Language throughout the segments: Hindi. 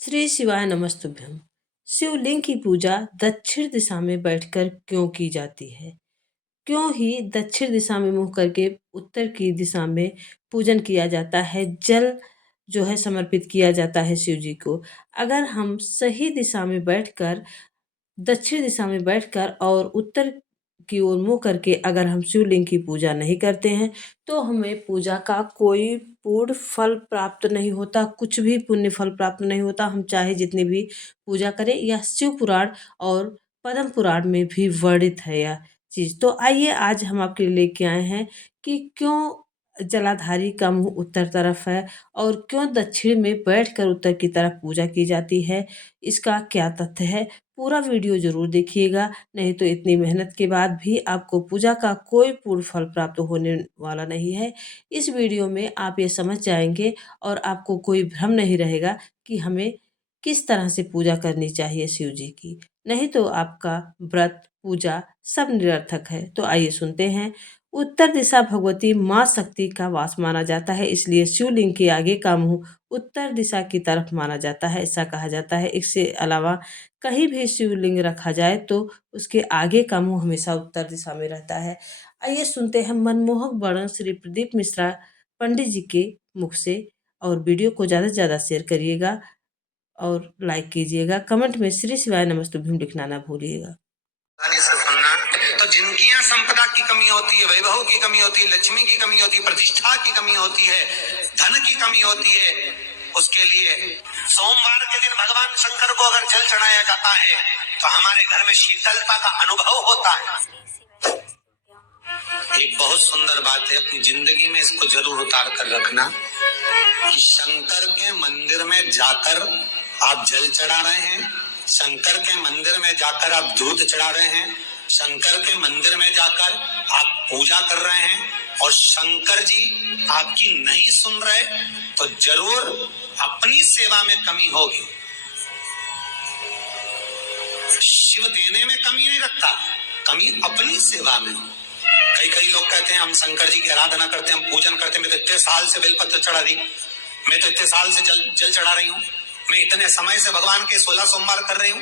श्री शिवाय नमस्तुभ्यम। शिवलिंग की पूजा दक्षिण दिशा में बैठकर क्यों की जाती है? क्यों ही दक्षिण दिशा में मुँह करके उत्तर की दिशा में पूजन किया जाता है, जल जो है समर्पित किया जाता है शिव जी को। अगर हम सही दिशा में बैठकर दक्षिण दिशा में बैठकर और उत्तर की ओर मुँह करके अगर हम शिवलिंग की पूजा नहीं करते हैं, तो हमें पूजा का कोई पूर्ण फल प्राप्त नहीं होता, कुछ भी पुण्य फल प्राप्त नहीं होता। हम चाहे जितनी भी पूजा करें, यह शिव पुराण और पद्म पुराण में भी वर्णित है यह चीज़। तो आइए आज हम आपके लिए लेके आए हैं कि क्यों जलाधारी का मुँह उत्तर तरफ है और क्यों दक्षिण में बैठकर उत्तर की तरफ पूजा की जाती है, इसका क्या तथ्य है। पूरा वीडियो ज़रूर देखिएगा, नहीं तो इतनी मेहनत के बाद भी आपको पूजा का कोई पूर्ण फल प्राप्त होने वाला नहीं है। इस वीडियो में आप ये समझ जाएँगे और आपको कोई भ्रम नहीं रहेगा कि हमें किस तरह से पूजा करनी चाहिए शिव जी की। नहीं तो आपका व्रत, पूजा सब निरर्थक है। तो आइए सुनते हैं। उत्तर दिशा भगवती माँ शक्ति का वास माना जाता है, इसलिए शिवलिंग के आगे का मुँह उत्तर दिशा की तरफ माना जाता है, ऐसा कहा जाता है। इसके अलावा कहीं भी शिवलिंग रखा जाए तो उसके आगे का मुँह हमेशा उत्तर दिशा में रहता है। आइए सुनते हैं मनमोहक वर्णन श्री प्रदीप मिश्रा पंडित जी के मुख से। और वीडियो को ज़्यादा से ज़्यादा शेयर करिएगा और लाइक कीजिएगा। कमेंट में श्री शिवाय नमस्तुभ्यम लिखना ना भूलिएगा। तो जिनकी यहाँ संपदा की कमी होती है, वैभव की कमी होती है, लक्ष्मी की कमी होती है, प्रतिष्ठा की कमी होती है, धन की कमी होती है, उसके लिए सोमवार के दिन भगवान शंकर को अगर जल चढ़ाया जाता है तो हमारे घर में शीतलता का अनुभव होता है। एक बहुत सुंदर बात है, अपनी जिंदगी में इसको जरूर उतार कर रखना कि शंकर के मंदिर में जाकर आप जल चढ़ा रहे हैं, शंकर के मंदिर में जाकर आप दूध चढ़ा रहे हैं, शंकर के मंदिर में जाकर आप पूजा कर रहे हैं और शंकर जी आपकी नहीं सुन रहे तो जरूर अपनी सेवा में कमी होगी। शिव देने में कमी नहीं रखता, कमी अपनी सेवा में। कई लोग कहते हैं हम शंकर जी की आराधना करते हैं, हम पूजन करते हैं, मैं तो इतने साल से बेलपत्र चढ़ा दी, मैं तो इतने साल से जल चढ़ा रही हूँ, मैं इतने समय से भगवान के 16 सोमवार कर रही हूँ,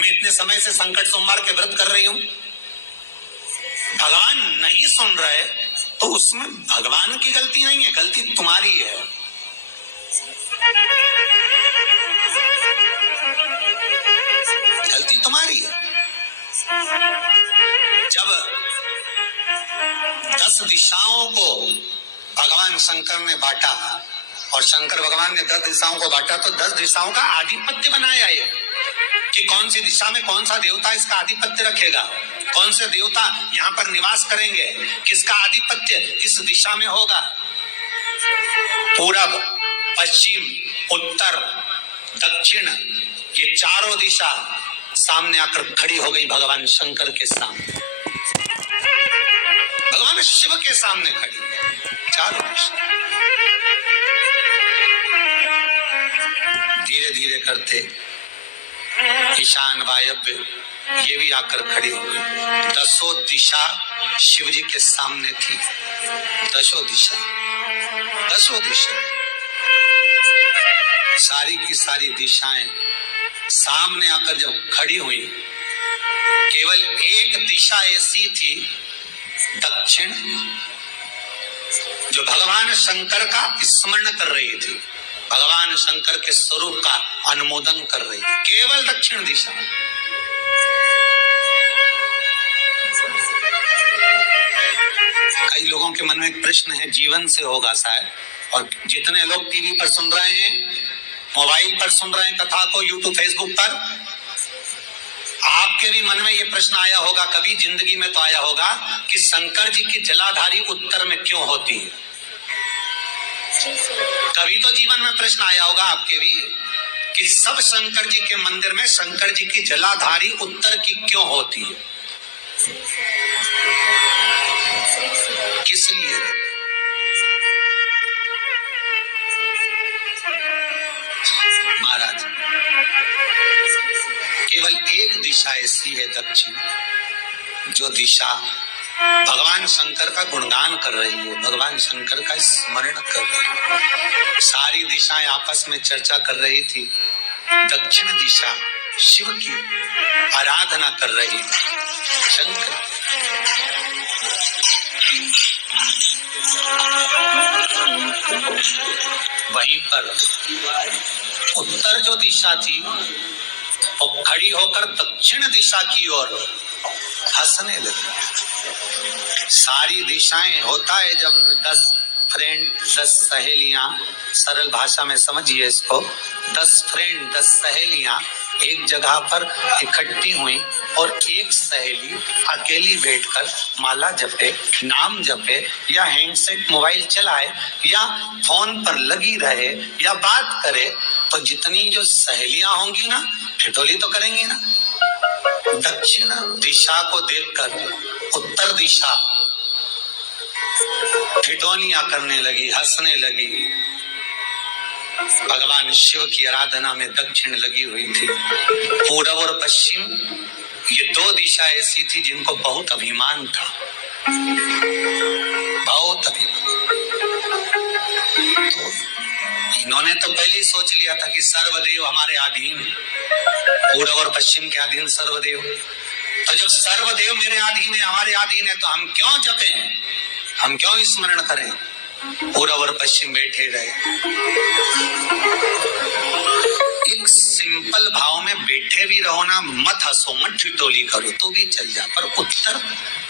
मैं इतने समय से संकट सोमवार के व्रत कर रही हूँ। भगवान नहीं सुन रहे तो उसमें भगवान की गलती नहीं है, गलती तुम्हारी है। गलती तुम्हारी है। जब 10 दिशाओं को भगवान शंकर ने बांटा और शंकर भगवान ने 10 दिशाओं को बांटा तो 10 दिशाओं का आधिपत्य बनाया ये कि कौन सी दिशा में कौन सा देवता इसका आधिपत्य रखेगा, कौन से देवता यहाँ पर निवास करेंगे, किसका आधिपत्य इस दिशा में होगा। पूरब, पश्चिम, उत्तर, दक्षिण, ये चारों दिशा सामने आकर खड़ी हो गई भगवान शंकर के सामने, भगवान शिव के सामने खड़ी चारों दिशा। धीरे धीरे करते ईशान, वायव्य ये भी आकर खड़ी हो गई। 10 दिशा शिव जी के सामने थी, 10 दिशा, 10 दिशा, सारी की सारी दिशाएं सामने आकर जब खड़ी हुई, केवल एक दिशा ऐसी थी दक्षिण, जो भगवान शंकर का स्मरण कर रही थी, भगवान शंकर के स्वरूप का अनुमोदन कर रही थी, केवल दक्षिण दिशा। कई लोगों के मन में एक प्रश्न है, जीवन से होगा शायद, और जितने लोग टीवी पर सुन रहे हैं, मोबाइल पर सुन रहे हैं कथा को, यूट्यूब, फेसबुक पर, आपके भी मन में ये प्रश्न आया होगा, कभी जिंदगी में तो आया होगा कि शंकर जी की जलाधारी उत्तर में क्यों होती है। कभी तो जीवन में प्रश्न आया होगा आपके भी कि सब शंकर जी के मंदिर में शंकर जी की जलाधारी उत्तर की क्यों होती है, किस लिए। महाराज, केवल एक दिशा ऐसी है दक्षिण, जो दिशा भगवान शंकर का गुणगान कर रही है, भगवान शंकर का स्मरण कर रही है। सारी दिशाएं आपस में चर्चा कर रही थी दक्षिण दिशा शिव की आराधना कर रही थी। शंकर वहीं पर उत्तर जो दिशा थी वो खड़ी होकर दक्षिण दिशा की ओर हंसने लगी। सारी दिशाएं होता है जब 10 फ्रेंड 10 सहेलियां, सरल भाषा में समझिए इसको, 10 फ्रेंड 10 सहेलियां एक जगह पर इकट्ठी हुई और एक सहेली अकेली बैठकर माला जपे, नाम जपे या हैंडसेट मोबाइल चलाए या फोन पर लगी रहे या बात करे, तो जितनी जो सहेलियां होंगी ना ठिठोली तो करेंगी ना। दक्षिण दिशा को देखकर उत्तर दिशा ठिठोलियां करने लगी, हंसने लगी। भगवान शिव की आराधना में दक्षिण लगी हुई थी। पूर्व और पश्चिम ये 2 दिशा ऐसी थी जिनको बहुत अभिमान था, बहुत अभिमान। तो इन्होंने तो पहले ही सोच लिया था कि सर्वदेव हमारे अधीन, पूर्व और पश्चिम के अधीन सर्वदेव। तो जब सर्वदेव मेरे अधीन है, हमारे अधीन है, तो हम क्यों जपें, हम क्यों स्मरण करें। पूर्व और पश्चिम बैठे रहे। एक सिंपल भाव में बैठे भी रहो ना, मत हंसो, मत ठिठोली करो तो भी चल जा, पर उत्तर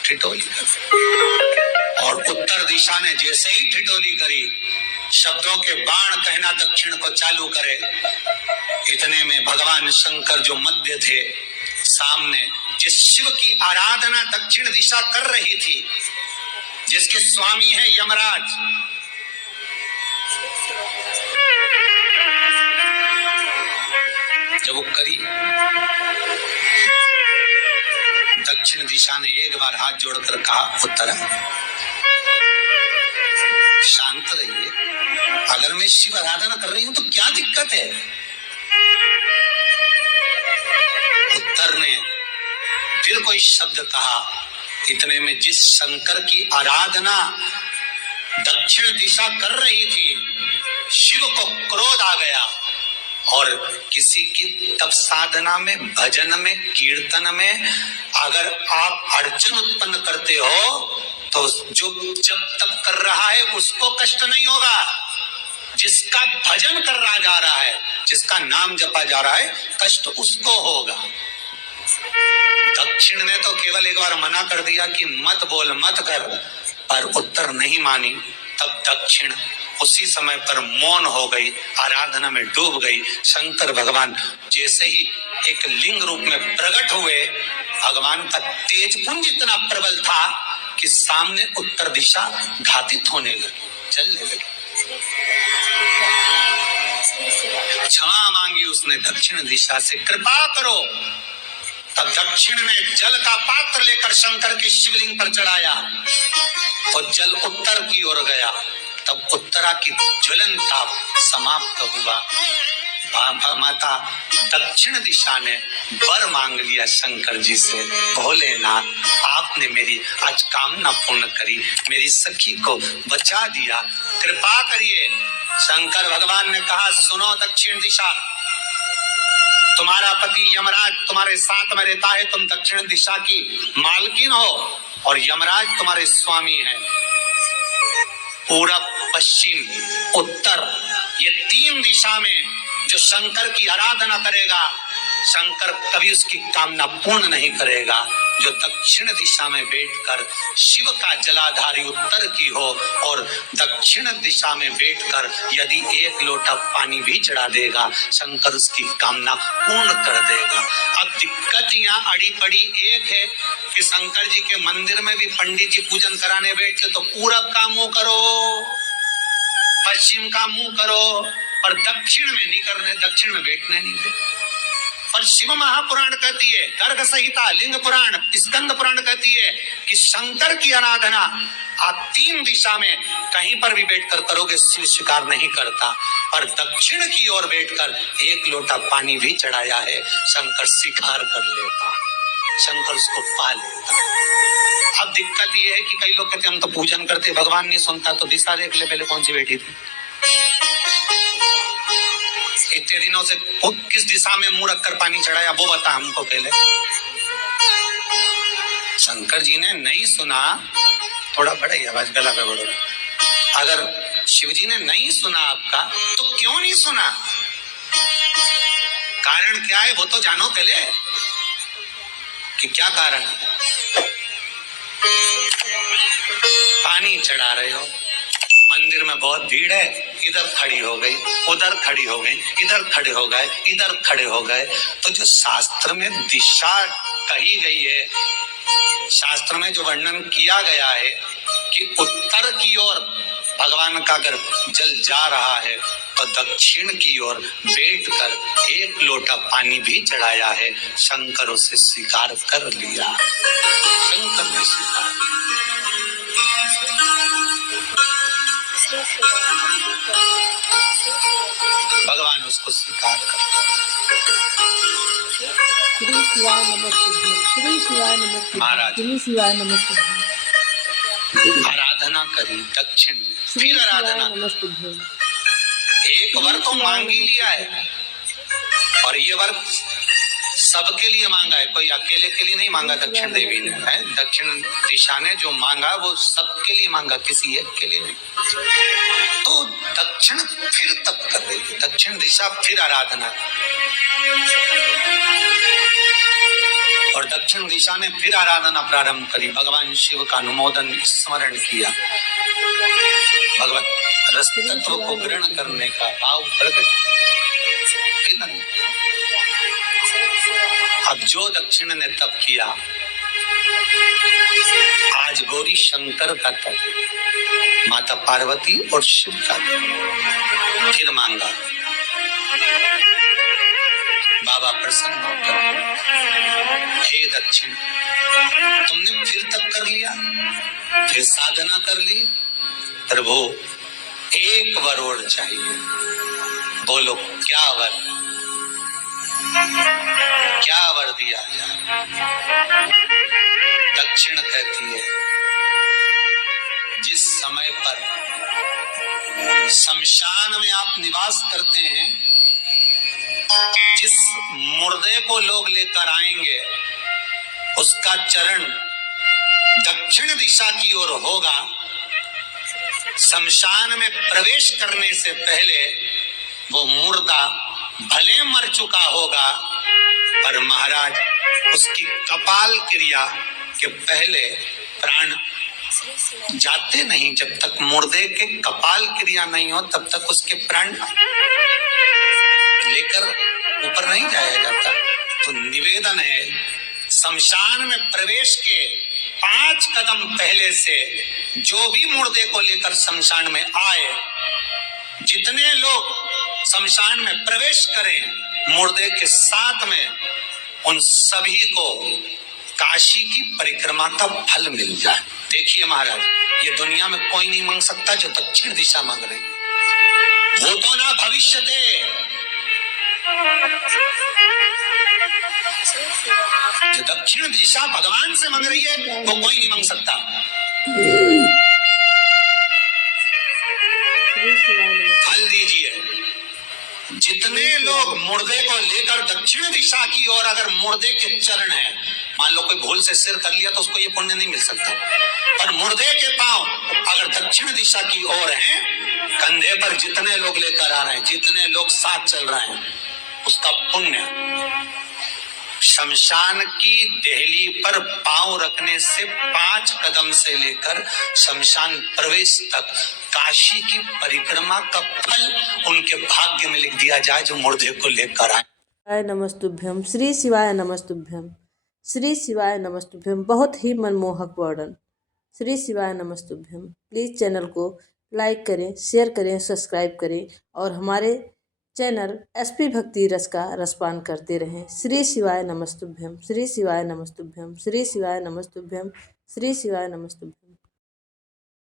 ठिठोली करो। और उत्तर दिशा ने जैसे ही ठिठोली करी, शब्दों के बाण कहना दक्षिण को चालू करे। इतने में भगवान शंकर जो मध्य थे सामने, जिस शिव की आराधना दक्षिण दिशा कर रही थी, जिसके स्वामी है यमराज, जब वो करी, दक्षिण दिशा ने एक बार हाथ जोड़कर कहा, उत्तर शांत रहिए, अगर मैं शिव आराधना कर रही हूं तो क्या दिक्कत है। उत्तर ने फिर कोई शब्द कहा। इतने में जिस शंकर की आराधना दक्षिण दिशा कर रही थी, शिव को क्रोध आ गया और किसी की तप साधना में, भजन में, कीर्तन में अगर आप अड़चन उत्पन्न करते हो तो जो जब तप कर रहा है उसको कष्ट नहीं होगा, जिसका भजन कर रहा जा रहा है, जिसका नाम जपा जा रहा है, कष्ट उसको होगा। दक्षिण ने तो केवल एक बार मना कर दिया कि मत बोल, मत कर, पर उत्तर नहीं मानी। तब दक्षिण उसी समय पर मौन हो गई, आराधना में डूब गई। शंकर भगवान जैसे ही एक लिंग रूप में प्रकट हुए, भगवान का तेज पुंज इतना प्रबल था कि सामने उत्तर दिशा घातित होने लगी, चलने लगी। क्षमा मांगी उसने दक्षिण दिशा से, कृपा करो। तब दक्षिण ने जल का पात्र लेकर शंकर के शिवलिंग पर चढ़ाया और जल उत्तर की ओर गया। तब उत्तरा की ज्वलन ताप समाप्त हुआ। माता दक्षिण दिशा ने वर मांग लिया शंकर जी से, भोलेनाथ आपने मेरी आज कामना पूर्ण करी, मेरी सखी को बचा दिया, कृपा करिए। शंकर भगवान ने कहा, सुनो दक्षिण दिशा, तुम्हारा पति यमराज तुम्हारे साथ में रहता है, तुम दक्षिण दिशा की मालकिन हो और यमराज तुम्हारे स्वामी है। पूरब, पश्चिम, उत्तर, ये 3 दिशा में जो शंकर की आराधना करेगा, शंकर कभी उसकी कामना पूर्ण नहीं करेगा। जो दक्षिण दिशा में बैठकर शिव का जलाधारी उत्तर की हो और दक्षिण दिशा में बैठकर यदि 1 लोटा पानी भी चढ़ा देगा, शंकर उसकी कामना पूर्ण कर देगा। अब दिक्कत यहाँ अड़ी पड़ी एक है कि शंकर जी के मंदिर में भी पंडित जी पूजन कराने बैठते तो पूरब का मुंह करो, पश्चिम का मुंह करो, और दक्षिण में नहीं करने, दक्षिण में बैठने नहीं दे। और शिव महापुराण कहती है, गर्ग संहिता, लिंग पुराण, स्कंद पुराण कहती है कि शंकर की आराधना आप 3 दिशा में कहीं पर भी बैठकर करोगे, शिव स्वीकार नहीं करता। पर दक्षिण की ओर बैठकर 1 लोटा पानी भी चढ़ाया है, शंकर स्वीकार कर लेता, शंकर उसको पा लेता। अब दिक्कत यह है कि कई लोग कहते हम तो पूजन करते, भगवान नहीं सुनता, तो दिशा देख ले पहले कौन सी बैठी थी। इतने दिनों से वो किस दिशा में मुंह रखकर पानी चढ़ाया, वो बता हमको पहले। शंकर जी ने नहीं सुना, थोड़ा बड़ा आवाज गला पे बढ़ो। अगर शिव जी ने नहीं सुना आपका, तो क्यों नहीं सुना? कारण क्या है वो तो जानो पहले, कि क्या कारण है। पानी चढ़ा रहे हो, मंदिर में बहुत भीड़ है, इधर खड़ी हो गई, उधर खड़ी हो गई, इधर खड़े हो गए, इधर खड़े हो गए। तो जो शास्त्र में दिशा कही गई है, शास्त्र में जो वर्णन किया गया है कि उत्तर की ओर भगवान का अगर जल जा रहा है तो दक्षिण की ओर बैठकर एक लोटा पानी भी चढ़ाया है। शंकर उसे स्वीकार कर लिया, शंकर ने स्वीकार। भगवान उसको स्वीकार कर। श्री शिवाय नमस्तुभ्यं, श्री शिवाय नमस्तुभ्यं, महाराज श्री शिवाय नमस्तुभ्यं, आराधना करी दक्षिण में, फिर आराधना। नमस्तुभ्यं। एक वर तो मांग ही लिया है, और ये वर सबके लिए मांगा है, कोई अकेले के लिए नहीं मांगा। दक्षिण देवी ने है, दक्षिण दिशा ने जो मांगा वो सबके लिए मांगा, किसी एक के लिए नहीं। तो दक्षिण फिर तप कर रही है, दक्षिण दिशा फिर आराधना, और दक्षिण दिशा ने फिर आराधना प्रारंभ करी। भगवान शिव का अनुमोदन स्मरण किया, भगवत रस तत्व को ग्रहण करने का भाव प्रकट। अब जो दक्षिण ने तप किया, आज गौरी शंकर का तप, माता पार्वती और शिव का तप। फिर मांगा, बाबा प्रसन्न होकर, हे दक्षिण, तुमने फिर तप कर लिया, फिर साधना कर ली, प्रभु एक वर और चाहिए। बोलो क्या वर, क्या वर दिया जाए? दक्षिण कहती है, जिस समय पर शमशान में आप निवास करते हैं, जिस मुर्दे को लोग लेकर आएंगे, उसका चरण दक्षिण दिशा की ओर होगा। शमशान में प्रवेश करने से पहले वो मुर्दा भले मर चुका होगा, पर महाराज उसकी कपाल क्रिया के पहले प्राण जाते नहीं। जब तक मुर्दे के कपाल क्रिया नहीं हो, तब तक उसके प्राण लेकर ऊपर नहीं जाया जाता। तो निवेदन है, शमशान में प्रवेश के 5 कदम पहले से जो भी मुर्दे को लेकर शमशान में आए, जितने लोग शमशान में प्रवेश करें मुर्दे के साथ में, उन सभी को काशी की परिक्रमा का फल मिल जाए। देखिए महाराज, ये दुनिया में कोई नहीं मांग सकता जो दक्षिण दिशा मांग रहे हैं। भूतो ना भविष्यते, जो दक्षिण दिशा भगवान से मांग रही है वो कोई नहीं मांग सकता। फल दीजिए। जितने लोग मुर्दे को लेकर दक्षिण दिशा की ओर, अगर मुर्दे के चरण है, मान लो कोई भूल से सिर कर लिया तो उसको ये पुण्य नहीं मिल सकता, पर मुर्दे के पांव अगर दक्षिण दिशा की ओर हैं, कंधे पर जितने लोग लेकर आ रहे हैं, जितने लोग साथ चल रहे हैं, उसका पुण्य शमशान की देहली पर पांव रखने से 5 कदम से लेकर शमशान प्रवेश तक काशी की परिक्रमा का फल उनके भाग्य में लिख दिया जाए, जो मुर्दे को लेकर आए। नमस्तुभ्यम, श्री शिवाय नमस्तुभ्यम, श्री शिवाय नमस्तुभ्यम। बहुत ही मनमोहक वर्णन। श्री शिवाय नमस्तुभ्यम। प्लीज़ चैनल को लाइक करें, शेयर करें, सब्सक्राइब करें और हमारे चैनल SP भक्ति रस का रसपान करते रहें। श्री शिवाय नमस्तुभ्यम, श्री शिवाय नमस्तुभ्यम, श्री शिवाय नमस्तुभ्यम, श्री शिवाय नमस्तुभ्यम।